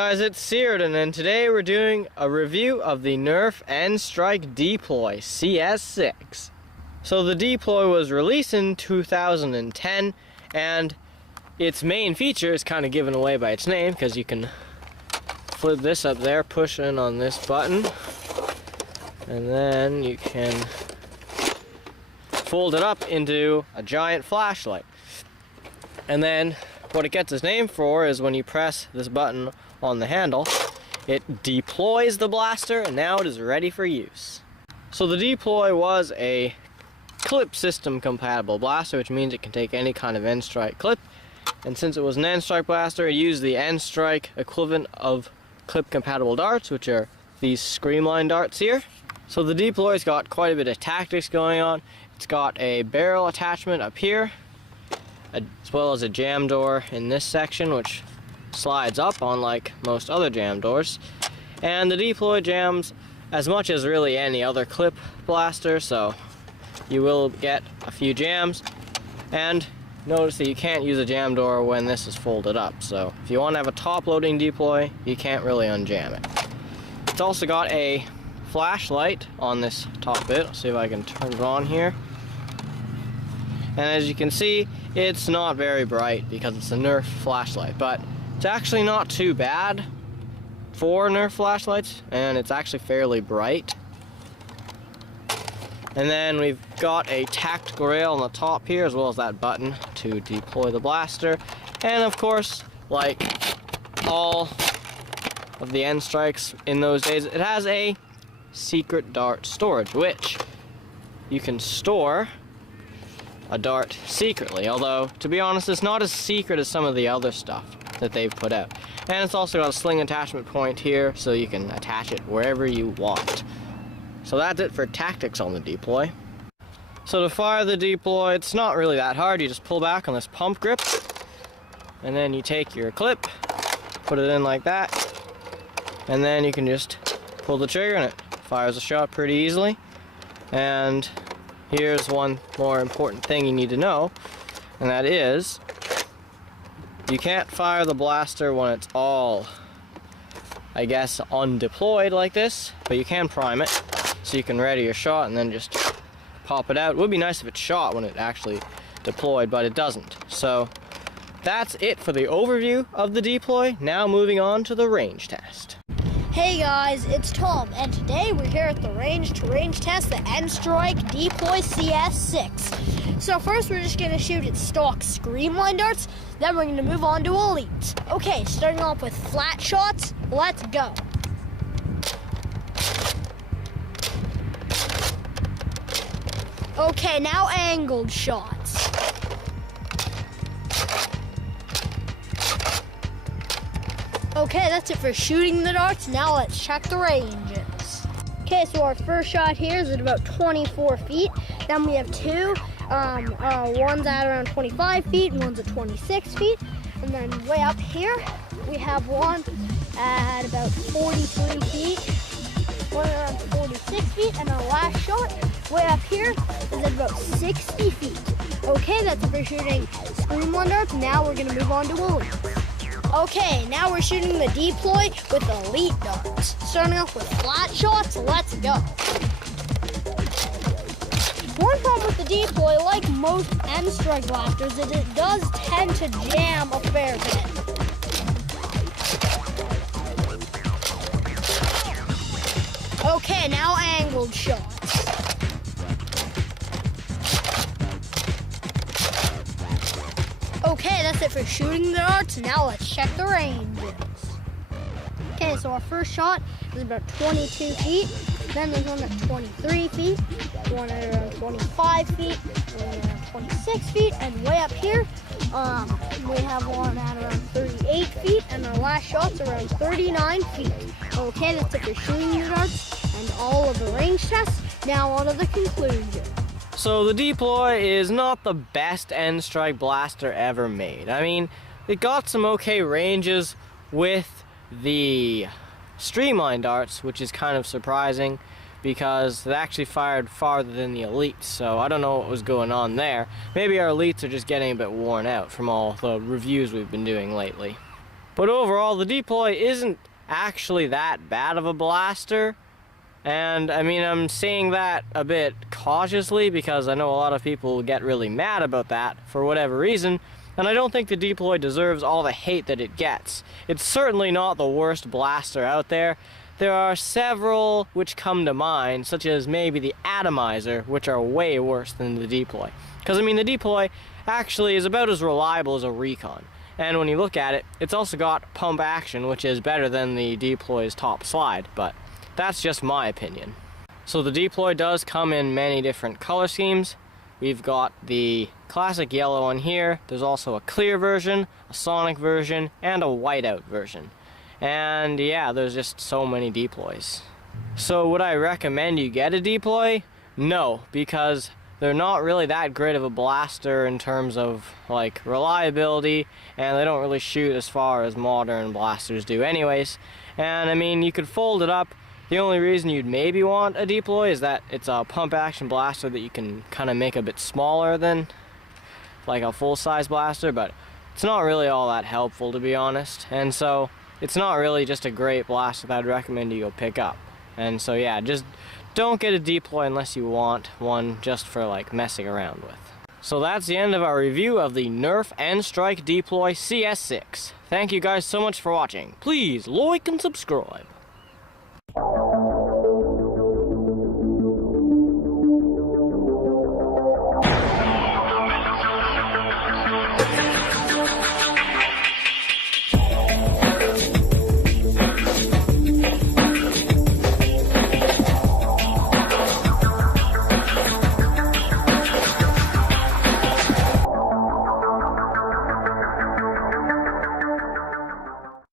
guys, it's Searden, and today we're doing a review of the Nerf N-Strike Deploy CS-6. So the Deploy was released in 2010, and its main feature is kind of given away by its name, because you can flip this up there, push in on this button, and then you can fold it up into a giant flashlight. And then what it gets its name for is when you press this button on the handle, it deploys the blaster, and now it is ready for use. So the Deploy was a clip system compatible blaster, which means it can take any kind of N-Strike clip. And since it was an N-Strike blaster, it used the N-Strike equivalent of clip compatible darts, which are these streamline darts here. So the Deploy's got quite a bit of tactics going on. It's got a barrel attachment up here, as well as a jam door in this section, which slides up unlike most other jam doors. And the Deploy jams as much as really any other clip blaster, so you will get a few jams. And notice that you can't use a jam door when this is folded up, so if you want to have a top loading Deploy, you can't really unjam it. It's also got a flashlight on this top bit. Let's see if I can turn it on here. And as you can see, it's not very bright because it's a Nerf flashlight, but it's actually not too bad for Nerf flashlights, and it's actually fairly bright. And then we've got a tactical rail on the top here, as well as that button to deploy the blaster. And of course, like all of the N-Strikes in those days, it has a secret dart storage, which you can store a dart secretly, although to be honest, it's not as secret as some of the other stuff that they've put out. And it's also got a sling attachment point here, so you can attach it wherever you want. So that's it for tactics on the Deploy. So to fire the Deploy, it's not really that hard. You just pull back on this pump grip, and then you take your clip, put it in like that, and then you can just pull the trigger and it fires a shot pretty easily. And here's one more important thing you need to know, and that is you can't fire the blaster when it's all, I guess, undeployed like this, but you can prime it, so you can ready your shot and then just pop it out. It would be nice if it shot when it actually deployed, but it doesn't. So that's it for the overview of the Deploy. Now moving on to the range test. Hey guys, it's Tom, and today we're here at the range to range test the N-Strike Deploy CS-6. So first we're just going to shoot at stock streamline darts, then we're going to move on to elites. Okay, starting off with flat shots, let's go. Okay, now angled shots. Okay, that's it for shooting the darts. Now let's check the ranges. Okay, so our first shot here is at about 24 feet. Then we have two. One's at around 25 feet and one's at 26 feet. And then way up here, we have one at about 43 feet, one around 46 feet, and our last shot way up here is at about 60 feet. Okay, that's it for shooting streamline darts. Now we're gonna move on to elite. Okay, now we're shooting the Deploy with elite darts. Starting off with flat shots, let's go. One problem with the Deploy, like most N-Strike blasters, is it does tend to jam a fair bit. Okay, now angled shots. Okay, that's it for shooting the darts. Now let's check the ranges. Okay, so our first shot is about 22 feet. Then there's one at 23 feet, one at around 25 feet, one at around 26 feet, and way up here, we have one at around 38 feet, and our last shot's around 39 feet. Okay, that's it for shooting the darts and all of the range tests. Now on to the conclusion. So the Deploy is not the best N-Strike blaster ever made. I mean, it got some okay ranges with the streamline darts, which is kind of surprising because it actually fired farther than the elites, so I don't know what was going on there. Maybe our elites are just getting a bit worn out from all the reviews we've been doing lately. But overall, the deploy isn't actually that bad of a blaster. And I mean, I'm saying that a bit cautiously because I know a lot of people get really mad about that for whatever reason, and I don't think the deploy deserves all the hate that it gets. It's certainly not the worst blaster out there. There are several which come to mind, such as maybe the Atomizer, which are way worse than the deploy. Because I mean, the deploy actually is about as reliable as a recon. And when you look at it, it's also got pump action, which is better than the deploy's top slide, but that's just my opinion. So the deploy does come in many different color schemes. We've got the classic yellow one here. There's also a clear version, a sonic version, and a whiteout version. And yeah, there's just so many deploys. So would I recommend you get a deploy? No, because they're not really that great of a blaster in terms of like reliability, and they don't really shoot as far as modern blasters do anyways. And I mean, you could fold it up. The only reason you'd maybe want a deploy is that it's a pump action blaster that you can kind of make a bit smaller than like a full-size blaster, but it's not really all that helpful, to be honest. And so it's not really just a great blaster that I'd recommend you go pick up. And so yeah, just don't get a deploy unless you want one just for like messing around with. So that's the end of our review of the Nerf and Strike Deploy CS-6. Thank you guys so much for watching. Please like and subscribe.